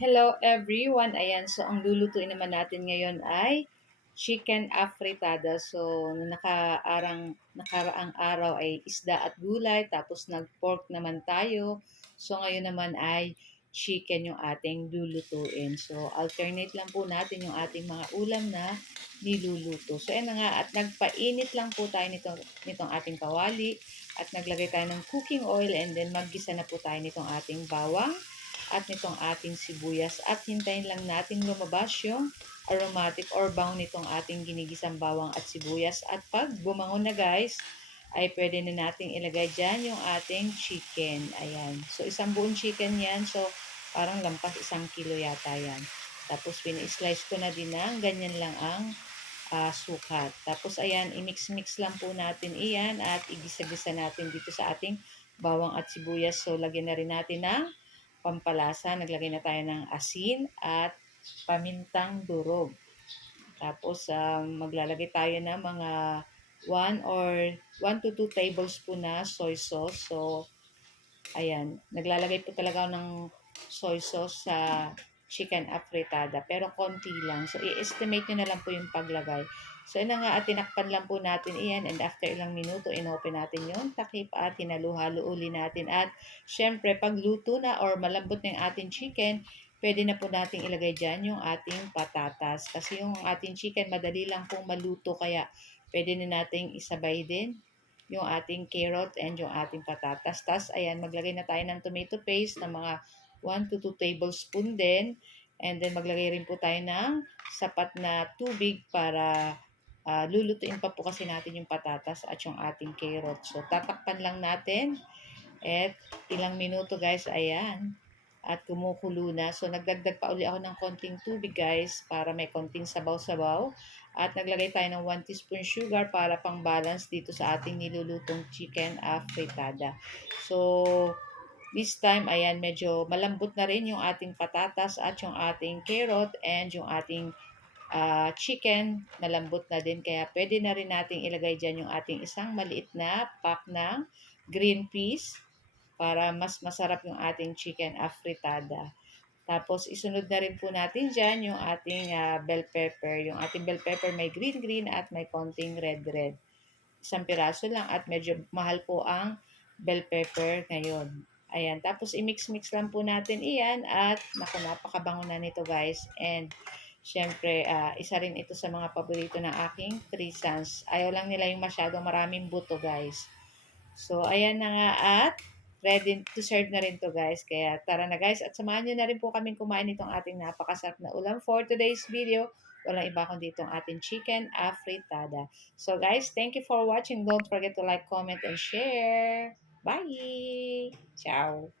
Hello everyone! Ayan, so ang lulutuin naman natin ngayon ay chicken afritada. So, nakaraang araw ay isda at gulay, tapos nag-pork naman tayo. So, ngayon naman ay chicken yung ating lulutuin. So, alternate lang po natin yung ating mga ulam na niluluto. So, ayan na nga, at nagpainit lang po tayo nitong ating kawali at naglagay tayo ng cooking oil and then maggisa na po tayo nitong ating bawang at nitong ating sibuyas at hintayin lang natin lumabas yung aromatic or bango nitong ating ginigisang bawang at sibuyas. At pag bumangon na guys, ay pwede na nating ilagay dyan yung ating chicken. Ayan. So, isang buong chicken yan. So, parang lampas 1 kilo yata yan. Tapos, pini-slice ko na din ng ganyan lang ang sukat. Tapos, ayan, i-mix-mix lang po natin iyan at igisa-gisa natin dito sa ating bawang at sibuyas. So, lagyan na rin natin ng pampalasa. Naglagay na tayo ng asin at pamintang durog. Tapos, maglalagay tayo ng mga 1 to 2 tablespoon na soy sauce. So, ayan. Naglalagay po talaga ako ng soy sauce sa chicken afritada. Pero konti lang. So, i-estimate nyo na lang po yung paglagay. So, yun na nga. At tinakpan lang po natin iyan. And after ilang minuto, inopen natin yung takip at hinalu-halo uli natin. At, syempre, pag luto na or malambot na yung ating chicken, pwede na po natin ilagay dyan yung ating patatas. Kasi yung ating chicken, madali lang pong maluto. Kaya, pwede na nating isabay din yung ating carrot and yung ating patatas. Tapos, ayan, maglagay na tayo ng tomato paste ng mga 1 to 2 tablespoon din. And then, maglagay rin po tayo ng sapat na tubig para lulutuin pa po kasi natin yung patatas at yung ating carrot. So, tatakpan lang natin. At ilang minuto guys, ayan. At kumukulo na. So, nagdagdag pa uli ako ng konting tubig guys para may konting sabaw-sabaw. At naglagay tayo ng 1 teaspoon sugar para pang balance dito sa ating nilulutong chicken afritada. So, this time, ayan, medyo malambot na rin yung ating patatas at yung ating carrot and yung ating chicken, malambot na din. Kaya pwede na rin nating ilagay dyan yung ating isang maliit na pack ng green peas para mas masarap yung ating chicken afritada. Tapos, isunod na rin po natin dyan yung ating bell pepper. Yung ating bell pepper may green-green at may konting red-red. Isang piraso lang at medyo mahal po ang bell pepper ngayon. Ayan. Tapos, i-mix-mix lang po natin iyan at naku, napakabango na nito guys. And, syempre, isa rin ito sa mga paborito ng aking 3 sons. Ayaw lang nila yung masyadong maraming buto guys. So, ayan na nga at ready to serve na rin to guys. Kaya tara na guys at samahan nyo na rin po kaming kumain itong ating napakasarap na ulam for today's video. Walang iba kundi itong ating chicken afritada. So guys, thank you for watching. Don't forget to like, comment, and share. Bye! Ciao!